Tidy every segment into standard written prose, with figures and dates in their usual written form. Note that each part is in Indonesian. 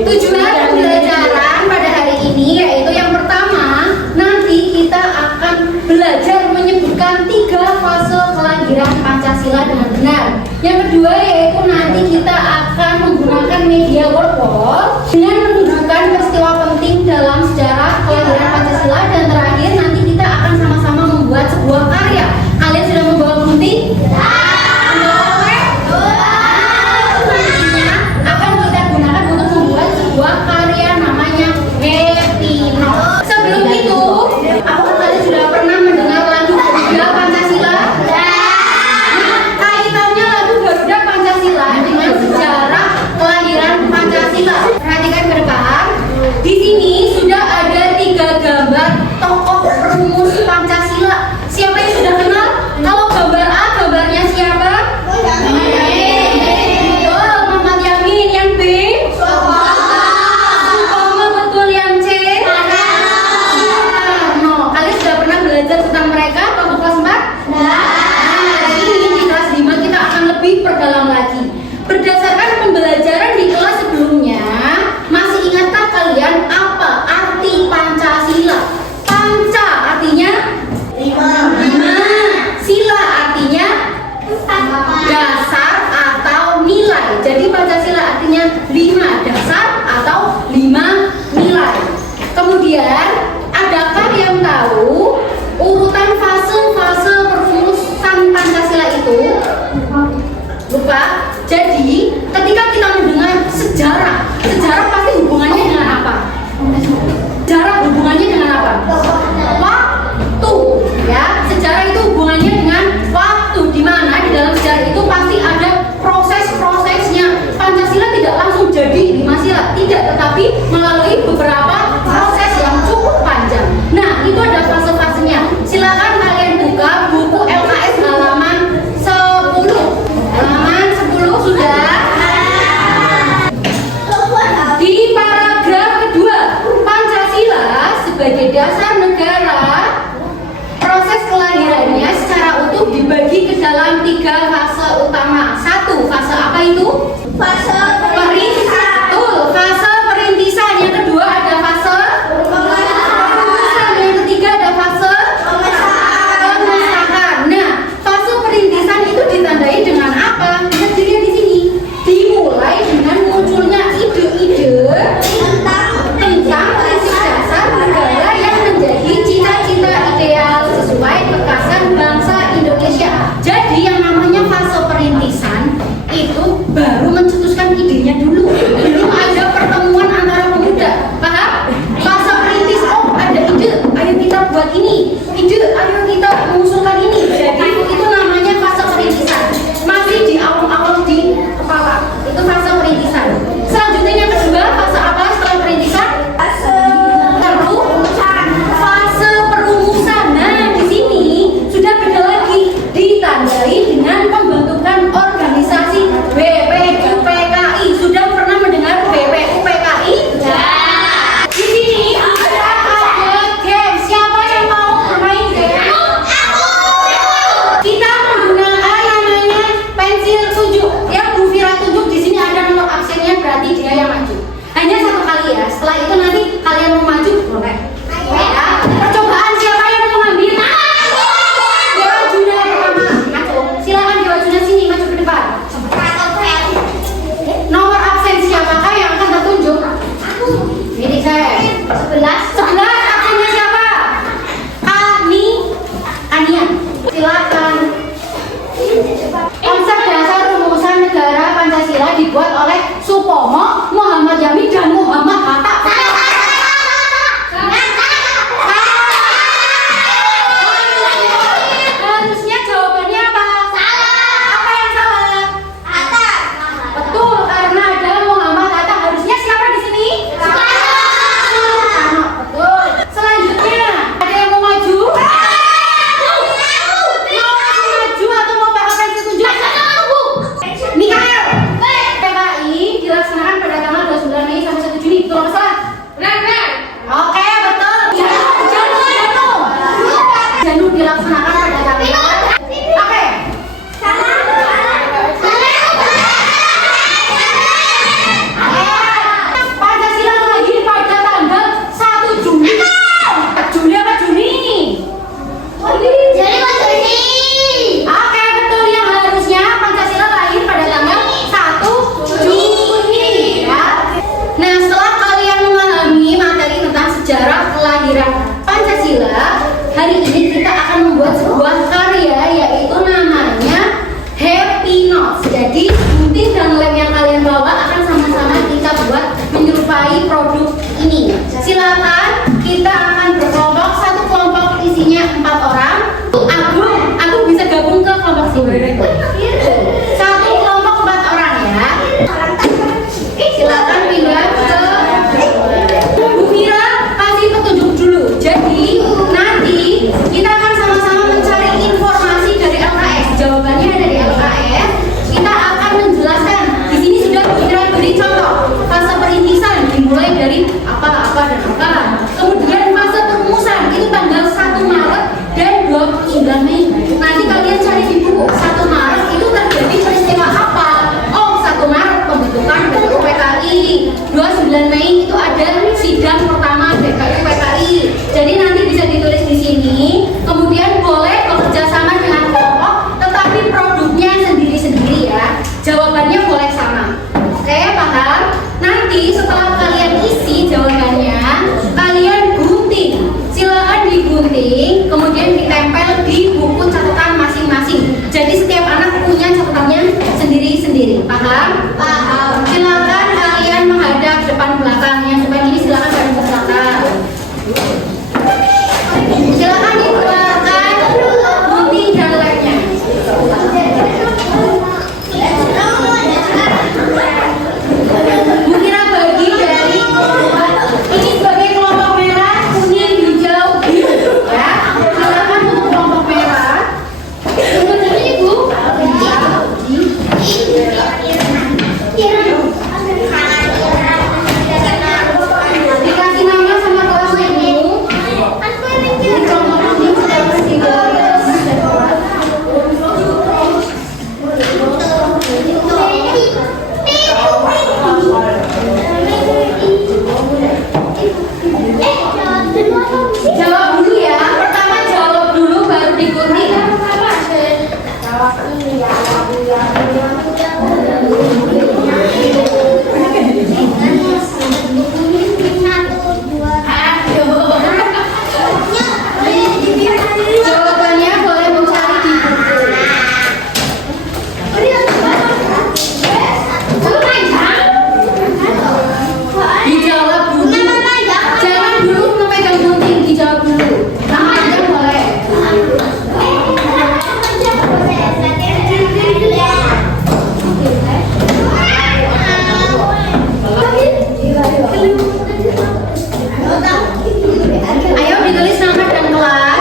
Tujuan pembelajaran pada hari ini yaitu yang pertama, nanti kita akan belajar menyebutkan 3 fase kelahiran Pancasila dengan benar. Yang kedua yaitu nanti kita akan menggunakan media workbook dengan menunjukkan peristiwa penting dalam sejarah kelahiran Pancasila. Dan terakhir nanti kita akan sama-sama membuat sebuah karya. Kalian sudah membawa gunting? Jadi, ketika kita mendengar sejarah pasti hubungannya dengan apa? Sejarah hubungannya dengan apa? Waktu, ya. Sejarah itu hubungannya dengan waktu, di mana di dalam sejarah itu pasti ada proses-prosesnya. Pancasila tidak langsung jadi 5 sila, tidak, tetapi melalui beberapa proses yang cukup panjang. Nah, itu ada fase-fasenya. Silakan kalian buka buku LKS halaman 10. Halaman 10 sudah. Di paragraf kedua, Pancasila sebagai dasar negara, proses kelahirannya secara utuh dibagi ke dalam 3 fase utama. 1, fase apa itu? Fase perintisan. Betul, fase perintisan. Yang kedua ada fase pengurusan. Yang ketiga ada fase pengesahan. Nah, fase perintisan itu ditandai dengan apa? Bisa dilihat di sini. Dimulai dengan munculnya ide-ide tentang prinsip dasar negara yang menjadi cita-cita ideal sesuai kekasan bangsa Indonesia. Jadi yang namanya fase perintisan itu baru mencetuskan idenya dulu. Belum ada pertemuan antara pemuda. Paham? Fase perintis, oh ada ide, ayo kita buat ini. Ide, ayo kita mengusulkan ini. Jadi itu namanya fase perintisan. Masih di awal-awal di kepala. Itu fase perintisan. Selanjutnya yang kedua, fase apa setelah perintisan? Fase perumusan. Nah, di sini sudah beda lagi, ditandai dengan pembentukan organisasi BPUPKI. Sudah pernah mendengar BPUPKI? Ya. Di sini ada game. Siapa yang mau bermain game? Kita menggunakan namanya pensil tunjuk. Yang Bu Fira tunjuk di sini ada nomor absennya, berarti dia yang maju. Hanya 1 kali ya. Setelah itu nanti kalian mau maju boleh. Ya. Percobaan siapa yang mau ngambil? Dewa Juna pertama. Maju. Silakan Dewa Juna sini maju ke depan. Nomor absen siapakah yang akan tertunjuk? Ini saya. 11 absennya siapa? Ania. Silakan. Konsep dasar rumusan negara Pancasila dibuat oleh Supomo, Muhammad Yamin, dan Muhammad Hatta. Harusnya jawabannya apa? Salah. Apa yang salah? Hatta. Betul, karena ada Muhammad Hatta. Harusnya siapa di sini? Soekarno. Betul. Selanjutnya, ada yang mau maju? Maju atau mau pakai pensil tunjuk? Mikael. PKI dilaksanakan pada tanggal 29 Mei sampai 1 dari apa dan apa. Kemudian fase perumusan itu tanggal 1 Maret dan 29 Mei. Nanti kalian cari di buku 1 Maret itu terjadi peristiwa apa? Oh, 1 Maret pembentukan BPUPKI. 29 Mei itu ada sidang pertama BPUPKI. Jadi nanti bisa ditulis di sini. Kemudian boleh bekerja sama dengan kelompok, tetapi produknya sendiri-sendiri ya. Jawabannya boleh sama. Oke, paham? Nanti setelah kalian isi jawabannya, kalian gunting. Silakan digunting, kemudian ditempel di buku catatan masing-masing. Jadi setiap anak punya catatannya sendiri-sendiri. Paham? Paham. Silakan kalian menghadap depan belakangnya. Supaya ini silakan kalian ke belakang. Silakan dikeluarkan gunting dan lemnya. Mungkin bagi dari ini sebagai kelompok merah, kuning, hijau, biru ya. Silakan untuk kelompok merah. Tunggu Ibu. Dikasih nama sama kelas ini. Ini kelompok kuning sudah bersih guys. Jawab dulu ya. Pertama jawab dulu baru digunting. Jawabannya boleh mencari di buku. Dijawab dulu. Jangan dulu memegang gunting, dijawab dulu. Namanya boleh. Ayo ditulis nama dan kelas.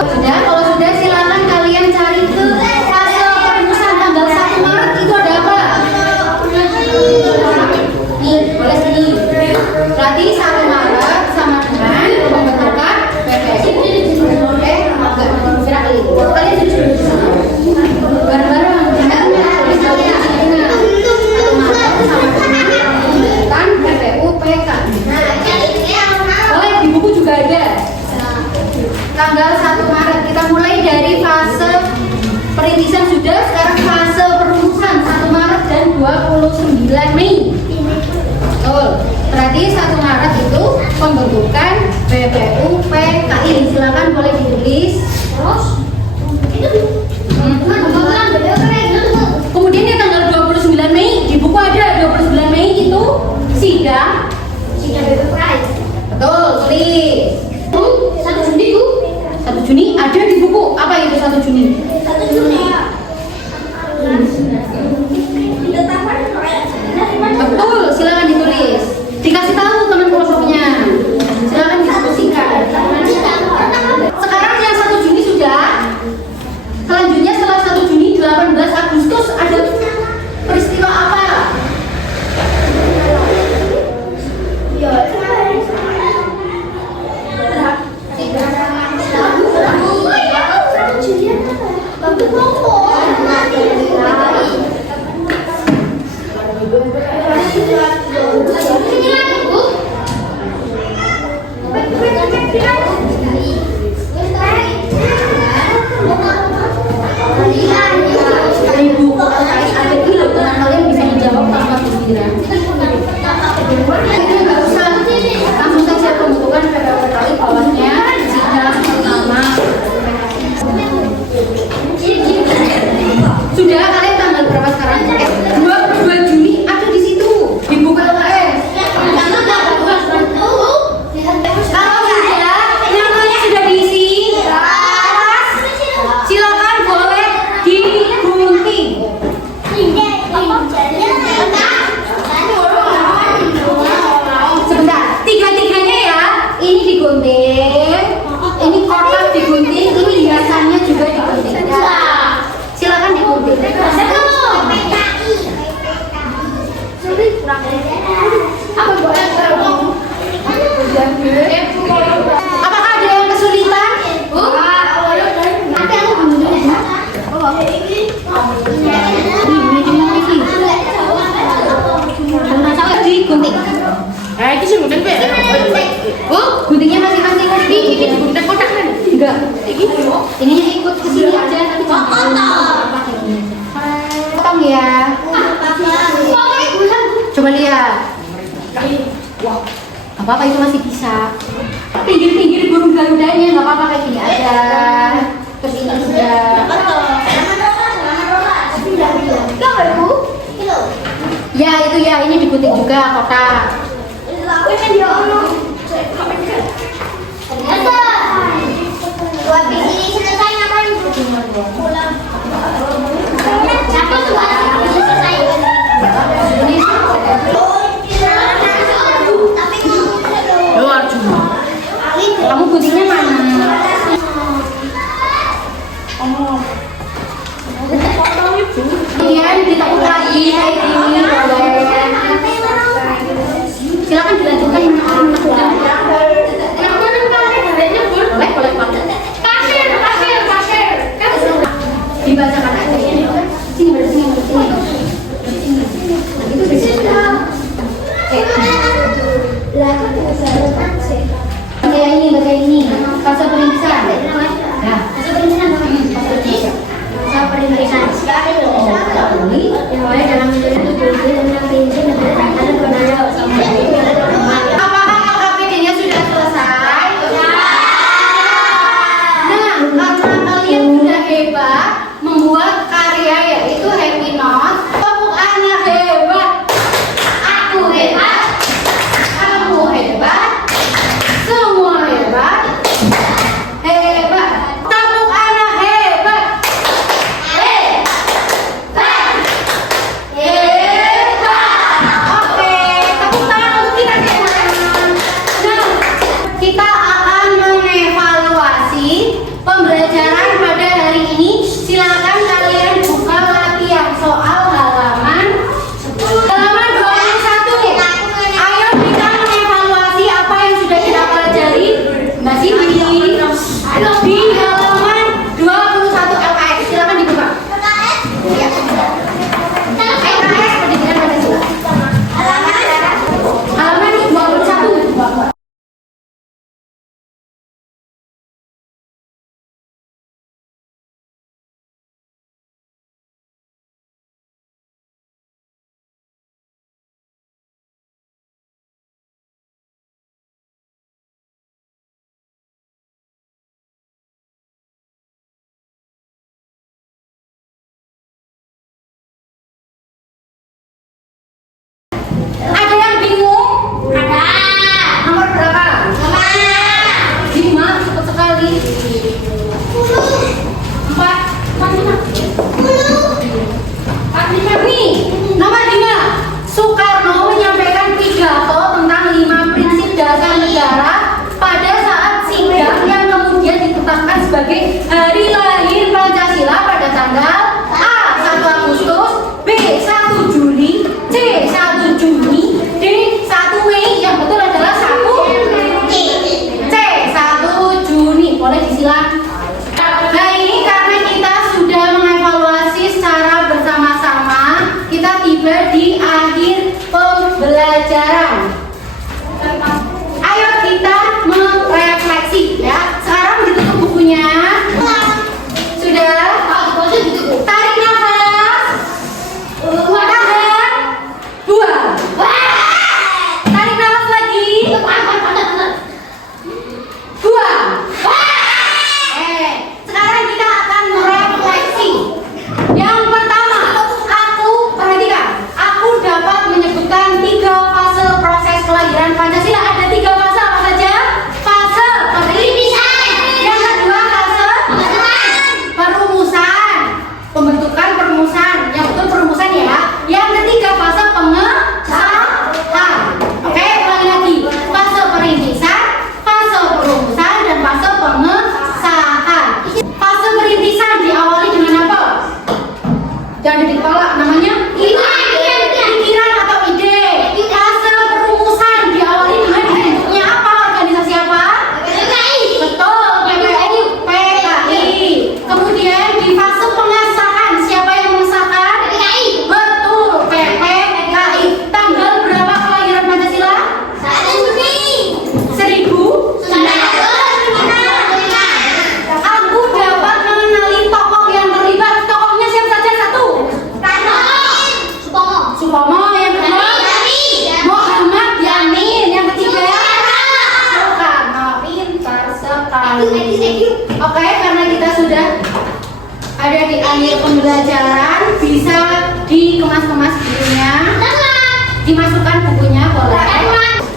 Sudah, kalau sudah silakan kalian cari ke fase perumusan tanggal 1 Maret itu ada apa? Nih, boleh sini. Berarti 1 Maret sama dengan pembentukan BPUPKI. Agak kira kali. Kalian duduk di sana. Bareng-bareng. Tulis kalian ingat. 1 Maret sama dengan pembentukan BPUPKI. Boleh di buku juga ada. Tanggal 1 Maret kita mulai dari fase perintisan sudah, sekarang fase perumusan 1 Maret dan 29 Mei. Betul. Berarti 1 Maret itu pembentukan BPUPKI. Silakan boleh ditulis. Terus kemudian di tanggal 29 Mei di buku ada 29 Mei itu sidang BPUPKI. Betul, tulis. 1 Juni Bu. 1 Juni ada di buku. Apa itu 1 Juni? 1 Juni. Betul, silakan ditulis. Dikasih tahu teman filosofnya. Silakan diskusikan. Sekarang yang 1 Juni sudah. Selanjutnya setelah 1 Juni 18 Agustus ada peristiwa apa? Langsung saja pembentukan BPUPKI bawahnya sidang pertama. Oh, guntingnya masing-masing. Ini gunting kotak kan? Enggak. Ininya ikut ke sini aja tapi jangan pakai ini. Potong ya. Coba lihat. Wow. Gak apa-apa itu masih bisa. Pinggir-pinggir burung garudanya nggak apa-apa kayak gini aja. Terus ini sudah. Ya itu ya ini digunting juga kotak. Kamu guntingnya mana? Kemudian ditekuk lagi kayak gini. Silakan dilanjutkan menentukan. Dibacakan aja. Sini bersini. Itu bisa. Baca ini. Fase perintisan. Nah, fase perintisan. Fase perintisan. Mulai dalam menjadi tujuh tentang prinsip dan ada kebenaran sama. Apakah KKPD-nya sudah selesai? Nah, karena kalian sudah hebat membuat karya yaitu Happy Note. Tepuk anak hebat. Aku hebat. Kamu hebat. Semua hebat. Hebat. Tepuk anak hebat. Hebat. Hebat. Oke, tepuk tangan untuk kita semua. Nah, kita akan mengevaluasi pembelajaran pada hari ini. Silakan kalian buka latihan soal halaman 21. Ayo kita mengevaluasi apa yang sudah kita pelajari. Mbak Siti di halaman 21 LKS. Silakan dibuka. LKS Pendidikan Pancasila. Halaman 21. Ada yang bingung? Ada. Nomor berapa? 5. Cepat sekali. 4. 5. Nih, nomor 5. Soekarno menyampaikan pidato tentang 5 prinsip dasar negara pada saat sidang yang kemudian ditetapkan sebagai hari lahir Pancasila pada tanggal A. 1 Agustus, B. 1 Juli, C. 1 Juni, D. 1 Mei. Yang betul adalah 1 C. 1 Juni. Boleh disilang. Nah ini karena kita sudah mengevaluasi secara bersama-sama, kita tiba di akhir pembelajaran. Ayo kita merefleksi ya. Sekarang ditutup bukunya. Sudah? Tarik nafas. Tahan. Buang. Tarik nafas lagi. Buang. Oke, karena kita sudah ada di akhir pembelajaran, bisa dikemas-kemas bukunya, dimasukkan bukunya boleh.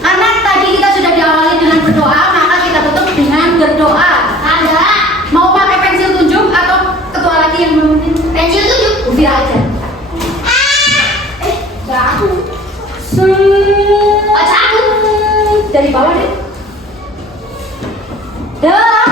Karena tadi kita sudah diawali dengan berdoa, maka kita tutup dengan berdoa. Mau pakai pensil tunjuk atau ketua lagi yang memimpin? Pensil tunjuk, Ufira aja. Baca aku dari bawah deh. Dah.